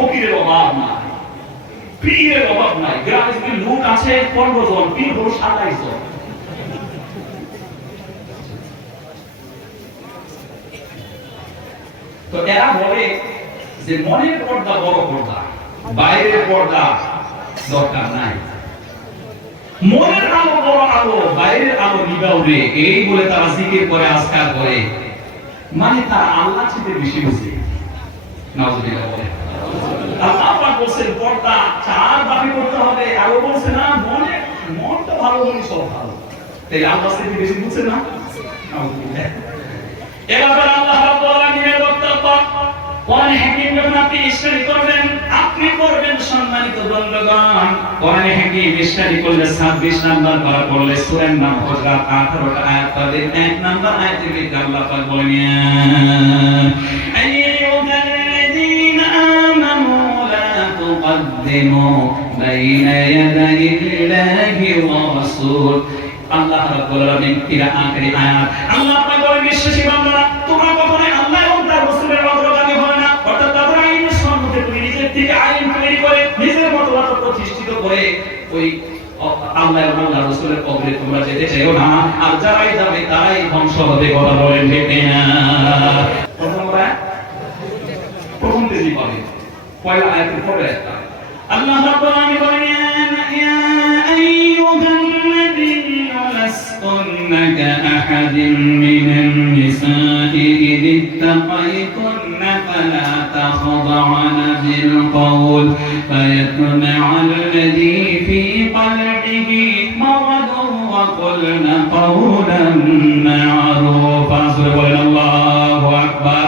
ফকিরের অভাব নাই। পীরের অভাব নাই। গ্রামে যদি লোক আছে, পনেরো জন পীর হলো সাতাইশ জন। তো এরা বলে যে মনের পর্দা বড় পর্দা, বাইরের পর্দা দরকার নাই। মনের আলো বড় আলো, বাইরের আলো নিবাউরে এই বলে তারা জিকির করে, আজকার করে। মানে তারা আল্লাহ থেকে বেশি বুঝে। নাউজুবিল্লাহ বলে আল্লাহ বলছেন, পর্দা চার ভাবে করতে হবে। আরও বলছে, না, মনে, মনটা ভালো হলে সব ভালো। তাই আল্লাহ থেকে বেশি বুঝছে না? এবার আল্লাহ রাব্বুল বক্তব্য, কোরআন হাকিম যখন আপনি স্টাডি করবেন, আপনি করবেন সম্মানিত বন্ধুগণ। কোরআন হাকিম স্টাডি করলে 26 নাম্বার করা পড়লে সূরার নাম হুজরাত 18টা আয়াত পাবেন এক নাম্বার আয়াতে আল্লাহ পাক বলেন বাইনা ইয়াদাই ইল্লাহি ওয়া রাসূল আল্লাহ রাব্বুল আলামিন কিরা আখরি আয়াত। আল্লাহ পাক বলেন বিশ্বাসী বান্দারা, তোমরা কখনোই আল্লাহ এবং তার রাসূলের অগ্রগামী হয় না। অর্থাৎ তাদের আইনের সম্মুখে তুমি নিজের থেকে আইন তৈরি করে নিজের মতবাদ প্রতিষ্ঠিত করে ওই আল্লাহ এবং আল্লাহ রাসূলের কবরে তোমরা যেতে চাইও না। আর যারাই যাবে, তারাই ধ্বংস হবে কথা বলেন ঠিক না। প্রথম আয়াত। প্রথম পয়লা আয়াতের পরে আল্লাহ রাব্বুল আলামিন বলেন ইয়া আইয়ুহান নাবিয়্যু লাস্তুন্না কাআহাদিন মিনান নিসাই ইদ ইত্তাকাইতুন্না ফালা তাখদা'না বিল কওল ফায়াতমা'a আল্লাযী ফী qalbihi মারাদুন ওয়া কুলনা قولا معروفا বলেন আল্লাহু আকবার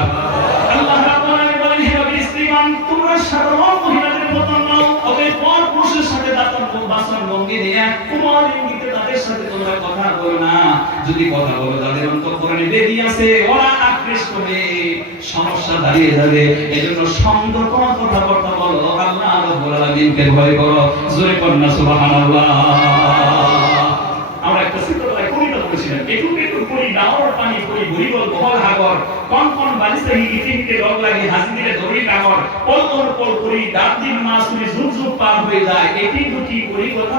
কুমার ইঙ্গিতে তাদের সাথে তোমরা কথা বলো না। যদি কথা বলো, তাদের অন্তঃকরণে বেদি আছে। ওরা আকৃষ্ট হবে সমস্যা দাঁড়িয়ে যাবে। এজন্য সংযতন কথাবার্তা বলো, আল্লাহ রাব্বুল আলামিনকে ভয় করো। জোরে কন্যা সুবহানাল্লাহ। হাগর হাসি দিলে ধরি করি ডাক দিন পার হয়ে যায়, এটি দুটি করি কথা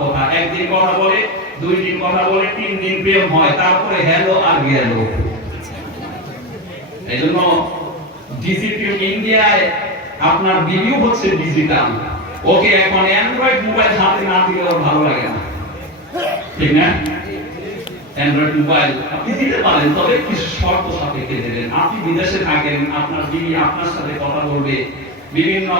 কথা। একদিন কথা বলে, দুই দিন কথা বলে, তিন দিন প্রেম হয়, তারপরে হ্যালো আর গেল। এই জন্য ডিজিটাল ইন্ডিয়ায় আপনার হচ্ছে ডিজিটাল ওকে এখন অ্যান্ড্রয়েড মোবাইল হাতে না দিলে ভালো লাগে না। ঠিক না? অ্যান্ড্রয়েড মোবাইল আপনি দিতে পারেন, তবে কিছু শর্ত সাপেক্ষে দেবেন। আপনি বিদেশে থাকেন, আপনার বিবি আপনার সাথে কথা বলবে। বিভিন্ন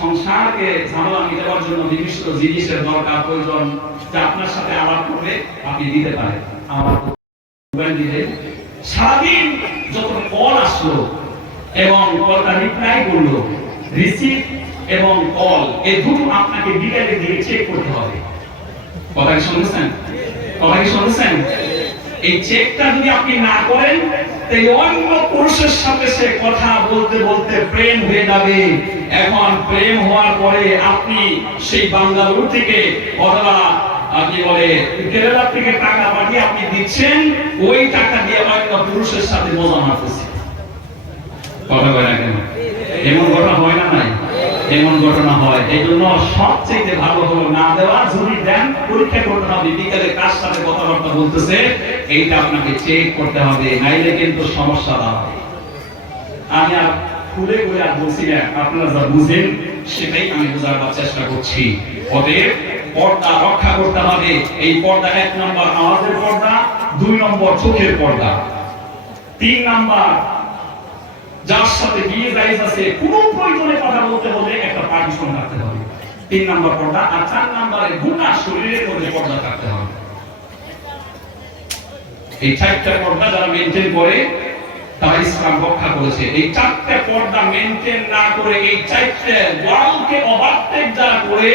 সংসারকে ঝামেলা মিটাবার জন্য বিভিন্ন জিনিসের দরকার, প্রয়োজন যা আপনার সাথে আলাপ করবে আপনি দিতে পারেন। আমার মোবাইল দিলে সারাদিন যখন কল আসলো এবং কলটা রিপ্লাই করল রিসিভ এবং কল এই দুটো আপনাকে বিকেলে দিয়ে চেক করতে হবে। কথা কি শুনছেন? কথা কি শুনছেন? এই চেকটা যদি আপনি না করেন, তাহলে অন্য পুরুষের সাথে সে কথা বলতে বলতে প্রেম হয়ে যাবে। এখন প্রেম হওয়ার পরে আপনি সেই বাঙ্গালুরু থেকে অথবা আপনি বলে, কেরালা থেকে টাকা পাঠিয়ে আপনি দিচ্ছেন, ওই টাকা দিয়ে অন্য পুরুষের সাথে মজা মারতেছে কথা কেন? এমন ঘটনা হয় না নাই? এমন ঘটনা হয়। এই জন্য সবচেয়ে ভালো হলো না দেওয়া। যদি দেন পরীক্ষা করতে হবে। বিকেলে কার সাথে কথাবার্তা বলতেছে, এইটা আপনাকে চেক করতে হবে। নাইলে কিন্তু সমস্যা দাঁড়াবে। আমি আর খুলে খুলে আর বলছি না, আপনারা যা বুঝেন, সেটাই আমি বোঝাবার চেষ্টা করছি। অতএব পর্দা রক্ষা করতে হবে। এই পর্দা এক নম্বর আওয়াজের পর্দা, দুই নম্বর চোখের পর্দা। তিন নাম্বার, যার সাথে বিয়ে জায়েজ আছে কোনো প্রয়োজনে কথা বলতে হলে একটা পারমিশন রাখতে হবে তিন নাম্বার পর্দা আর চার নাম্বারে গোটা শরীরের মধ্যে পর্দা থাকতে হবে। এই চারটা পর্দা যারা মেনটেন করে, তারা ইসলাম রক্ষা করেছে। এই চারটা পর্দা মেনটেন না করে এই চারটে ওয়ালকে অবাধ্যের যারা করে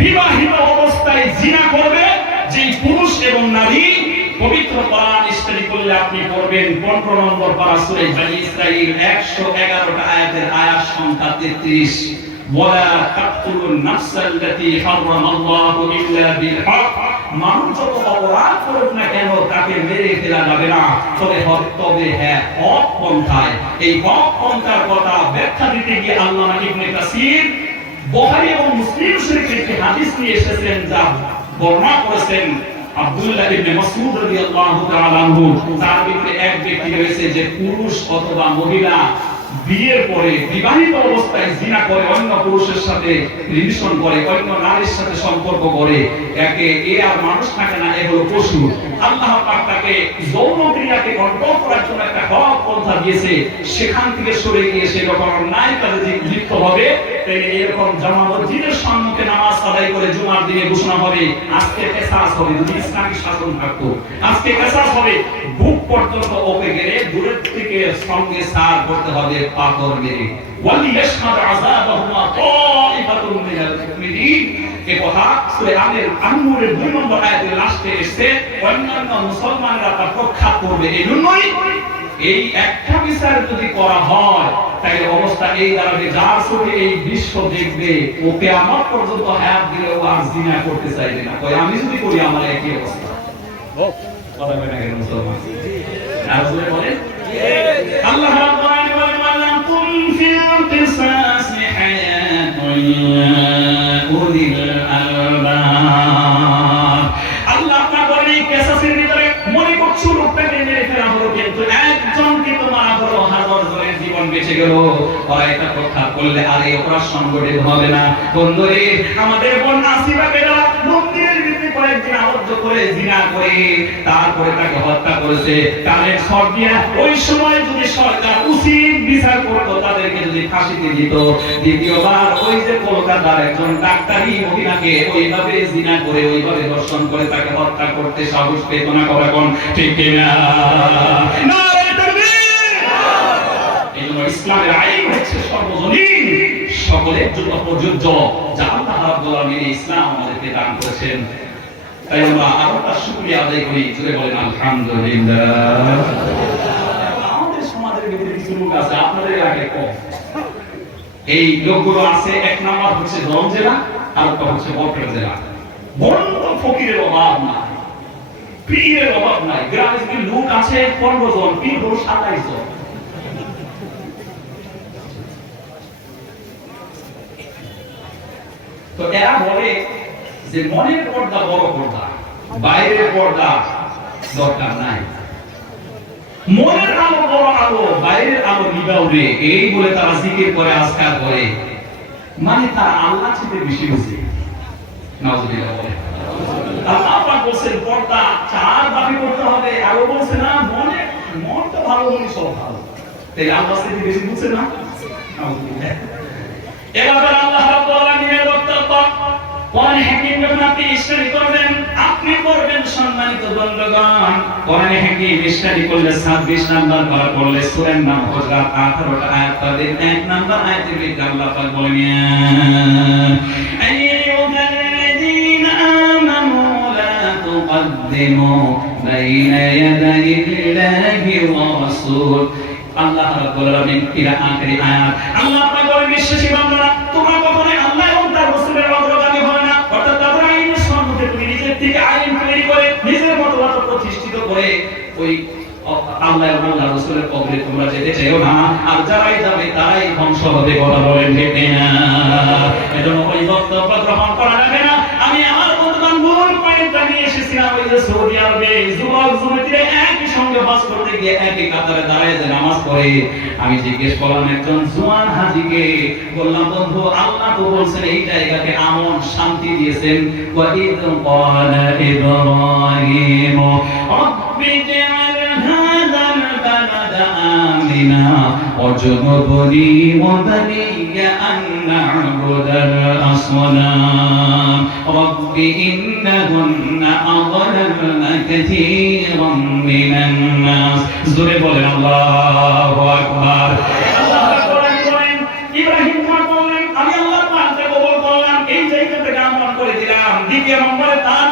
বিবাহিত অবস্থায় জিনা করবে যে পুরুষ এবং নারী পবিত্র কোরআন স্টাডি করলে আপনি পড়বেন। 15 নম্বর পারা সূরা বনি ইসরাঈল 111টা আয়াতের আয়াত সংখ্যা 33 ওয়ালা তাকতুলুন নাফসাল্লাতী হারামাল্লাহু ইল্লা বিল হক মানুষ যত অপরাধ করুক না কেন, তাকে মেরে ফেলা যাবে না। তবে তবে হ্যাঁ পন্থায়। এই হক পন্থার কথা ব্যাখ্যা দিতে গিয়ে আল্লামা ইবনে কাসির বুখারী এবং মুসলিম শরীফের একটি হাদিস নিয়ে এসেছেন, যা বর্ণনা করেছেন আব্দুল্লাহ ইবনে মাসউদ রাদিয়াল্লাহু তাআলা আনহু। তার ভিতরে এক ব্যক্তি রয়েছে যে পুরুষ অথবা মহিলা বিয়ের পরে, বিবাহিত অবস্থায় জিনা করে অন্য পুরুষের সাথে রিলেশন করে, অন্য নারীর সাথে সম্পর্ক করে। একে এ আর মানুষ থাকে না, এ হলো পশু। আল্লাহ পাক তাকে যৌন ক্রিয়াকে কন্ট্রোল করার জন্য একটা হক পন্থা দিয়েছে। সেখান থেকে সরে গিয়ে সে যখন অন্যায় কাজে লিপ্ত হবে তাই এরকম জামা মসজিদের সম্মুখে নামাজ আদায় করে জুমার দিনে ঘোষণা হবে, আজকে কেসাস হবে যদি ইসলামী শাসন থাকতো। আজকে কেসাস হবে, বুক পর্যন্ত ওকে গেলে দূরের থেকে সঙ্গে সার করতে হবে পাথর মেরে। ওয়ালি ইয়াশহাদ আযাবাহুমা তাইফাতুন মিনাল মুমিনিন। এ কথা সূরা আমের আনমুরের দুই নম্বর আয়াতে লাস্টে এসেছে অন্যান্য মুসলমানরা তা প্রখ্যাত করবে এই জন্যই এই একটা বিচার যদি করা হয় তাহলে অবস্থা এই দাঁড়াবে যার চোখে এই বিশ্ব দেখবে ওকে আমার পর্যন্ত হাত দিলে ও আর জিনা করতে চাইবে না। কই আমি যদি করি আমার একই অবস্থা। কথা বলে না মুসলমান? আর জোরে আল্লাহ রাব্বুল আলামিন বলেন ওয়ালাকুম ফিল কিসাসি হায়াতুন উলিল আলবাব বেঁচে গেল। ওরা এটা প্রত্যাখ্যান করলে আর এই অপরাধ সংগঠিত হবে না। বন্ধুরে, আমাদের বোন নাসিবাকে যারা মন্দিরের ভিতরে কয়েকদিন আবদ্ধ করে জিনা করে, তারপরে তাকে হত্যা করেছে। তাদের সব দিয়া ওই সময় যদি সরকার উচিত বিচার করতো, তাদেরকে যদি ফাঁসিতে দিত। দ্বিতীয়বার ওই যে কলকাতার একজন ডাক্তারি মহিলাকে ওইভাবে জিনা করে, ওইভাবে দর্শন করে তাকে হত্যা করতে সাহস পেত না করা কোন ঠিক কিনা নারায়ে তাকবীর! এই জন্য ইসলামের আইন হচ্ছে সর্বজনীন। সকলের জন্য প্রযোজ্য, যা আল্লাহ রাব্বুল আলামিন ইসলাম আমাদেরকে দান করেছেন। তাই আমরা আরও তার শুকরিয়া আদায় করি জুড়ে বলেন, আলহামদুলিল্লাহ। আমাদের সমাজের ভিতরে কিছু লোক আছে, আপনাদের এলাকায় কম। এই লোকগুলো আছে, এক নাম্বার হচ্ছে দম জেলা আর একটা হচ্ছে বরপেটা জেলা। বন্ধ ফকিরের অভাব নাই, পীরের অভাব নাই। গ্রামে লোক আছে পনেরো জন পীর হলো সাতাইশ জন। তো এরা বলে যে মনের পর্দা বড় পর্দা, বাইরের পর্দা দরকার নাই। মনের আলো বড় আলো, বাইরের আলো নিবাও রে এই বলে তারা জিকির করে, আজকার করে। মানে তারা আল্লাহ থেকে বেশি বুঝে। আল্লাহ পর্দা চার করতে হবে। বলছে না, মনে মন তো ভালো সব ভালো। তাই আল্লাহ বেশি বুঝছে না? আল্লাহ রাব্বুল আলামিনের বক্তব্য হাকিম যখন আপনি স্টাডি করবেন, আপনি সম্মানিত বন্ধুগণ। হাকিম স্টাডি করলে 26 নাম্বার করা করলে সূরার নাম হুজরাত 18টা আয়াত নাম্বার আয়াতের আল্লাহ পাক আল্লাহ ওই আল্লাহ কবরে তোমরা যেতে চাইও না। আর যারাই যাবে, তারাই ধ্বংস হবে বলেন না এজন্য ওই বক্তব্য গ্রহণ করা যাবে না। আমি আমার মূল নিয়ে এসেছিলাম, ওই যে সৌদি আরবে যুবক যুবতীরা একই সঙ্গে বাস করতে গিয়ে একই কাতারে দাঁড়ায় যে নামাজ পড়ে। আমি জিজ্ঞেস করলাম, একজন জুয়ান হাজিকে? বললাম, বন্ধু, আল্লাহ তো বলছেন, এই জায়গাকে আমন শান্তি দিয়েছেন। ওয়া ইদ ক্বালা ইব্রাহিম آتنا واجبني وبني أن نعبد الأصنام رب إنهن أضللن كثيرا من الناس زرب الله أكبر ইব্রাহিম আমি আল্লাহর পাশ থেকে বললাম এই জায়গাতে গান করে দিলাম দ্বিতীয় নম্বরে তার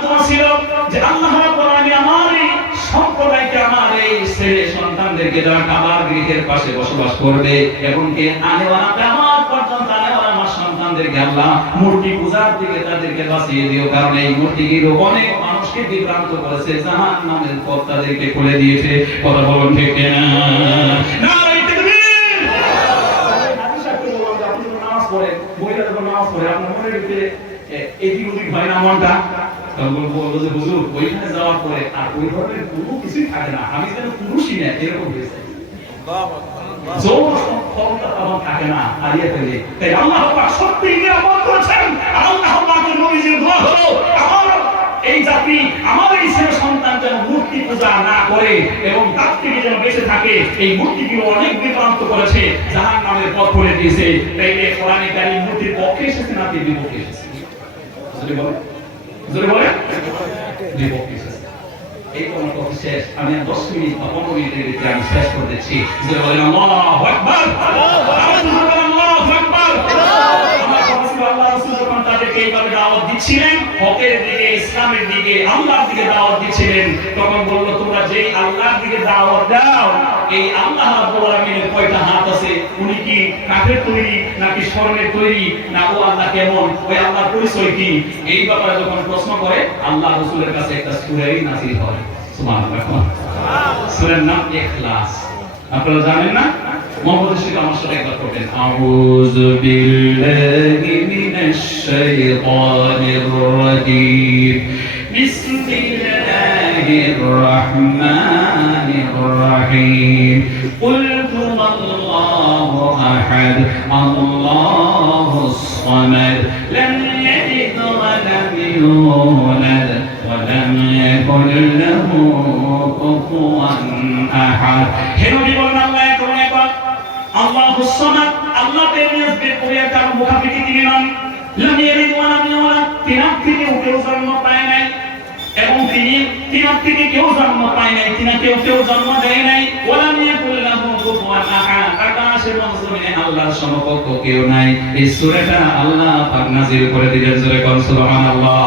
সন্তানদেরকে যারা কাবার গৃহের পাশে বসবাস করবে এবং কে আনেওয়ালা কিয়ামত পর্যন্ত আনেওয়ালা আমার সন্তান আল্লাহ মূর্তি পূজার দিকে তাদেরকে বাঁচিয়ে দিও কারণ এই মূর্তিগুলো অনেক মানুষকে বিভ্রান্ত করেছে জাহান নামের পথ তাদেরকে খুলে দিয়েছে। কথা বলুন ঠিক পড়েন মহিলা যখন নামাজ পড়ে, আপনার মনের ভিতরে এদিক ওদিক হয় না মনটা? তখন বলব যে হুজুর ওইখানে যাওয়ার পরে আর ওই ধরনের কোনো কিছুই থাকে না। আমি যেন পুরুষই না এরকম হয়েছে জোর ক্ষমতা তেমন থাকে না হারিয়ে ফেলে। তাই আল্লাহ পাক সত্যি নিরাপদ করেছেন। আল্লাহ পাকের নবীজির দোয়া হলো আমার এই জাতি আমার এই ছেলে সন্তান যেন মূর্তি পূজা না করে এবং তার থেকে যেন বেঁচে থাকে। এই মূর্তিগুলো অনেক বিভ্রান্ত করেছে জাহান নামের পথ করে দিয়েছে। তাই এই কোরআনে কারিম মূর্তির পক্ষে এসেছে না বিপক্ষে এসেছে? বলে এই কোনো শেষ। আমি দশ মিনিট বা পনেরো মিনিটের ভিতরে আমি শেষ করে দিচ্ছি। বলেন দিচ্ছিলেন, হকের দিকে, ইসলামের তখন বলল, তোমরা যে আল্লাহর দিকে দাওয়াত দাও, এই আল্লাহ আলামিনের কয়টা হাত আছে উনি কি কাঠের তৈরি নাকি স্বর্ণের তৈরি? না ও আল্লাহ কেমন? ওই আল্লাহর পরিচয় কি? এই ব্যাপারে যখন প্রশ্ন করে আল্লাহ রাসূলের কাছে একটা সূরাই নাযিল হয়। সুবহানাল্লাহ সূরার নাম ইখলাস। আপনারা জানেন না? মোহাম্মদ শিখ আমার সাথে একবার আউযু বিল্লাহি মিনাশ শাইতানির রাজীম। বিসমিল্লাহির রাহমানির রাহিম قل هو الله أحد الله الصمد لم يلد ولم يولد ولم يكن له كفوا أحد হে নবী বলেন আল্লাহ এক এবং একবার আল্লাহু সামাদ আল্লাহ তেমনি বেপরিয়া কারো মুখাপেক্ষি তিনি নন লাম ইয়ালিদ ওয়া লাম ইউলাদ তিনার থেকে কেউ জন্ম পায় নাই এবং তিনি, তিনার থেকে কেউ জন্ম পায় নাই, তিনা কেউ জন্ম দেয় নাই। ওয়ালাম ইয়াকুল লাহু কুফুয়ান আহাদ। আকাশ এবং জমিনে আল্লাহর সমকক্ষ কেউ নাই। এই সূরাটা আল্লাহ পাক নাযিল করে দিলেন, জোরে কোন, সুবহানাল্লাহ।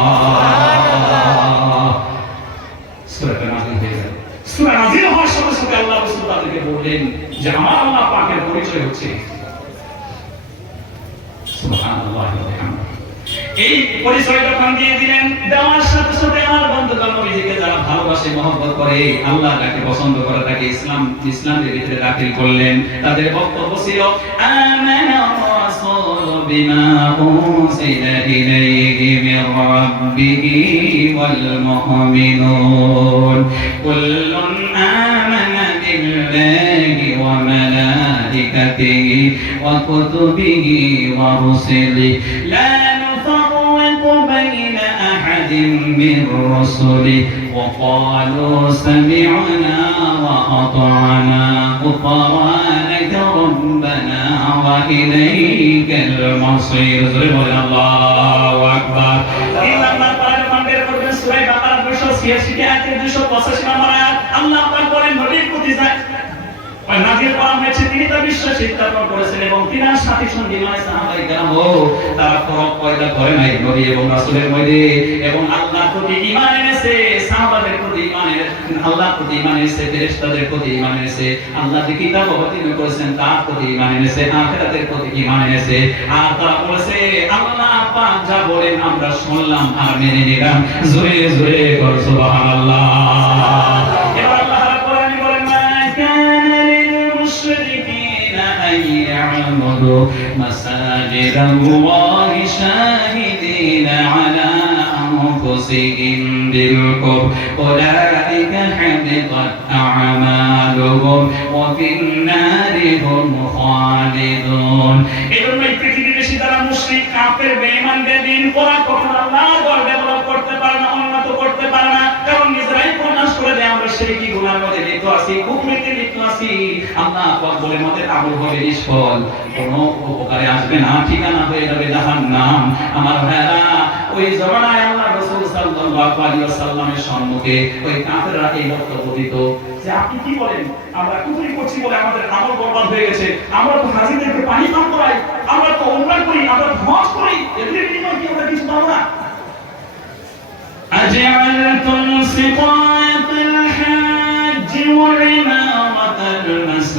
সূরাটা নাযিল হয়ে গেল। সূরা নাযিল হওয়ার সাথে সাথে আল্লাহ রাসূল তাদেরকে বললেন যে, আমার আল্লাহ পাকের পরিচয় হচ্ছে সুবহানাল্লাহ এই পরিচয় দিয়ে দিলেন। দেওয়ার সাথে সাথে আমার নবীজিকে যারা ভালোবাসে, মহব্বত করে আল্লাহ তাকে পছন্দ করে, তাকে ইসলাম, ইসলামের ভিতরে দাখিল করলেন। তাদের বক্তব্য ছিল আমানা মালাইকাতিহি من رسله وقالوا سمعنا وأطعنا غفرانك ربنا وإليك المصير ضرب الله أكبر إلا ما قال من بير قربين سورة بقرة দুশো ছিয়াশি কে আয়াতের দুশো পঁচাশি নম্বর আয়াত আল্লাহ পাক বলেন নবীর প্রতি যায় নাজির হয়েছে তিনি করেছেন এবং সাথী মানে সাহাবাই তারা ফরক পয়দা করে নাই, নবী এবং মধ্যে এবং প্রতি এনেছে, সাহাবাদের প্রতি এনেছে প্রতি এনেছে, ফেরেশতাদের প্রতি এনেছে, আল্লাহ যে কিতাব অবতীর্ণ করেছেন তার প্রতি এনেছে প্রতি এনেছে। আর তারা বলেছে, আল্লাহ যা বলেন আমরা শুনলাম আর মেনে নিলাম। জোরে জোরে কর, সুবহানাল্লাহ। مساجد الله شاهدين على أنفسهم بالكفر. أولئك حبطت أعمالهم وفي النار هم خالدون. আছি আল্লাহ পাক বলে আমাদের আমল হবে নিষ্ফল কোনো উপকারে আসবে না ঠিকানা হয়ে যাবে জাহান্নাম আমার ভাইরা ওই জমানায় আল্লাহ রাসূল সাল্লাল্লাহু আলাইহি ওয়াসাল্লামের সম্মুখে ওই কাফেররা এই বক্তব্য দিত যে আপনি কি বলেন আমরা কুফরি করছি বলে আমাদের আমল বরবাদ হয়ে গেছে আমরা তো হাজিদেরকে পানি পান করাই আমরা তো উমরা করি আমরা তো হজ করি এদের বিনিময়ে কি আমরা কিছু পাবো না أجعلتم سقاية الحاج وعمارة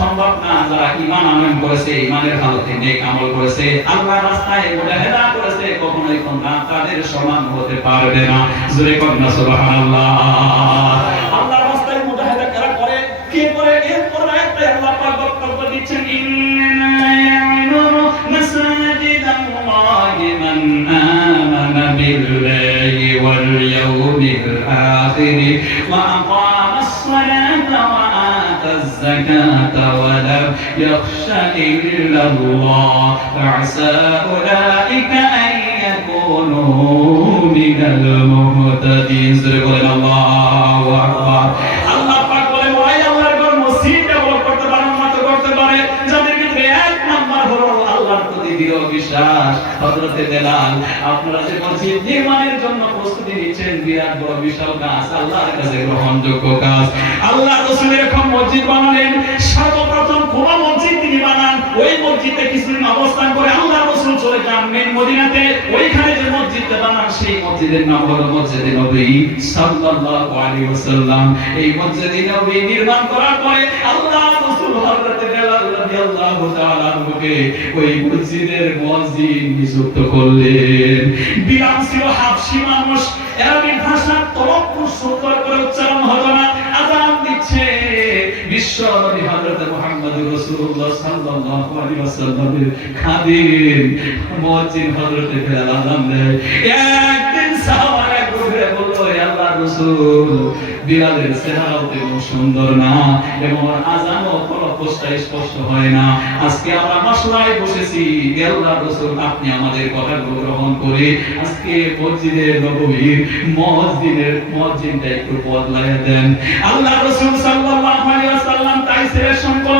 সম্ভব না, যারা ঈমান আনয়ন করেছে, ঈমানের হালতে নেক আমল করেছে আল্লাহর রাস্তায় মুজাহিদা করেছে, কখনোই তোমরা তাদের সমান হতে পারবে না। জোরে কন্যা সুবহানাল্লাহ। আল্লাহর রাস্তায় মুজাহিদা কারা করে? কে করে? এরপর একটা আল্লাহ পাক বক্তব্য দিচ্ছেন ইন্নামা ইয়ামুরু মাসাজিদাল্লাহি মান আমানা বিল্লাহি ওয়াল ইয়াউমিল আখির ওয়া الزكاة ولم يخش إلا الله. فعسى أولئك أن يكونوا من المهتدين. صدق الله. দৃঢ় বিশ্বাস, হযরতে বেলাল আপনারা যে মসজিদ নির্মাণের জন্য প্রস্তুতি নিচ্ছেন, বিরাট বড় বিশাল কাজ আল্লাহর কাছে গ্রহণযোগ্য কাজ আল্লাহ রাসূলের এরকম মসজিদ বানালেন, সর্বপ্রথম কোন মসজিদ তিনি বানান, ওই মসজিদে কিছুদিন অবস্থান করে আল্লাহ রাসূল চলে যান মেন মদিনাতে। ওইখানে যে মসজিদটা বানান, সেই মসজিদের নাম হলো মসজিদে নবী সাল্লাল্লাহু আলাইহি ওয়াসাল্লাম। এই মসজিদে নবী নির্মাণ করার পরে আল্লাহ রাসূল হযরত রাদিয়াল্লাহু তাআলা ওই মসজিদের মুয়াজ্জিন নিযুক্ত করলেন। বিলাল ছিল হাবশী মানুষ ভাষা সুন্দর করে উচ্চারণ হতো না, আযান দিচ্ছে। বিশ্ব নবী হযরত মুহাম্মদ রাসূলুল্লাহ সাল্লাল্লাহু আলাইহি ওয়াসাল্লামের খাদিম। মুয়াজ্জিন হযরত বেলাল আযান দেয় একদিন সাহাবারা রাসূল, বিলালের চেহারাও তেমন সুন্দর না, এবং আজানও কোনো পোস্টায় স্পষ্ট হয় না। আজকে আমরা মশলায় বসেছি। আল্লাহর রাসূল, আপনি আমাদের কথাগুলো গ্রহণ করে আজকে মসজিদের নববীর মসজিদের মসজিদটা একটু বদলায় দেন। আল্লাহ রাসূল সাল্লাল্লাহু আলাইহি ওয়াসাল্লাম তাই সিলেকশন করলেন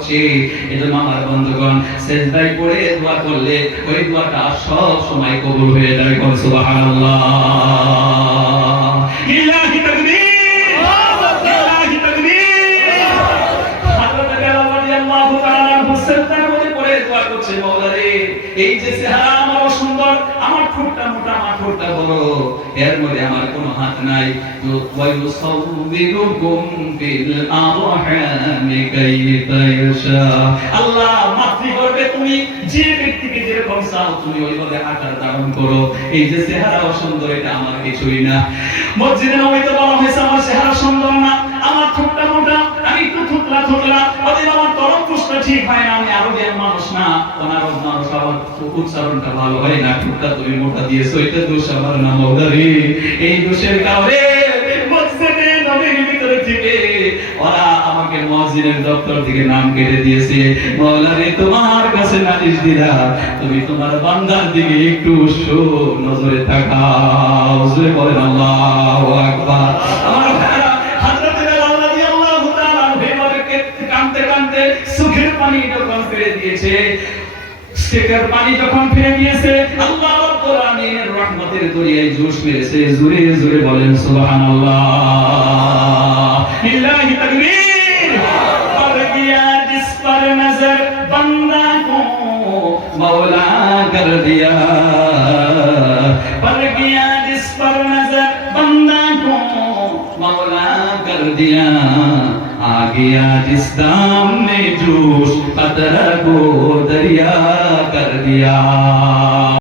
করছে। এজন্য আমার বন্ধুগণ সিজদায় পড়ে দোয়া করলে ওই দোয়াটা সব সময় কবুল হয়ে যায় কোন সুবহানাল্লাহ। এই যে চেহারা আমার সুন্দর, আমার ঠোঁটটা মোটা, আমার ঠোঁটটা বড়। এর মধ্যে আমার কোনো হাত নাই। তো ওয়ায়ুসাউবিরুকুম ফিল আরহামি কাইফা আল্লাহ মাতৃ করবে তুমি, যে ব্যক্তিকে যেরকম চাও তুমি ওইভাবে আকার ধারণ করো। এই যে চেহারা সুন্দর, এটা আমার কিছুই না। মসজিদে নবীতে বলা হয়েছে, আমার চেহারা সুন্দর না, আমার ঠোঁটটা মোটা, আমি একটু থুতলা থুতলা ওদের আমার তরফ পুষ্টা ঠিক হয় না। না অনারব মানুষ উচ্চারণটা ভালো হয় না? ঠোঁটটা তুমি মোটা দিয়েছ, এটা দোষ আমার না মৌদারি এই দোষের কারণে ওরা আমাকে মসজিদের দপ্তর থেকে নাম কেটে দিয়েছে। মৌলারে তোমার কাছে নালিশ দিলা তুমি তোমার বান্দার দিকে একটু নজরে তাকাও। বলেন, আল্লাহু আকবার। আমার কাঁদতে কাঁদতে চোখের পানি যখন ফিরে দিয়েছে। সেটার পানি যখন ফিরে গিয়েছে, আল্লাহ রাব্বুল রহমতের দরিয়ায় জোশ মেরেছে। জোরে জোরে বলেন, সুবহানাল্লাহ। লিল্লাহি তাকবীর। পর গিয়া জিস পর নজর বান্দা কো মওলা কর দিয়া। পর গিয়া জিস পর নজর বান্দা কো মওলা কর দিয়া। गया जिस दाम ने जोश कतरा को दरिया कर दिया।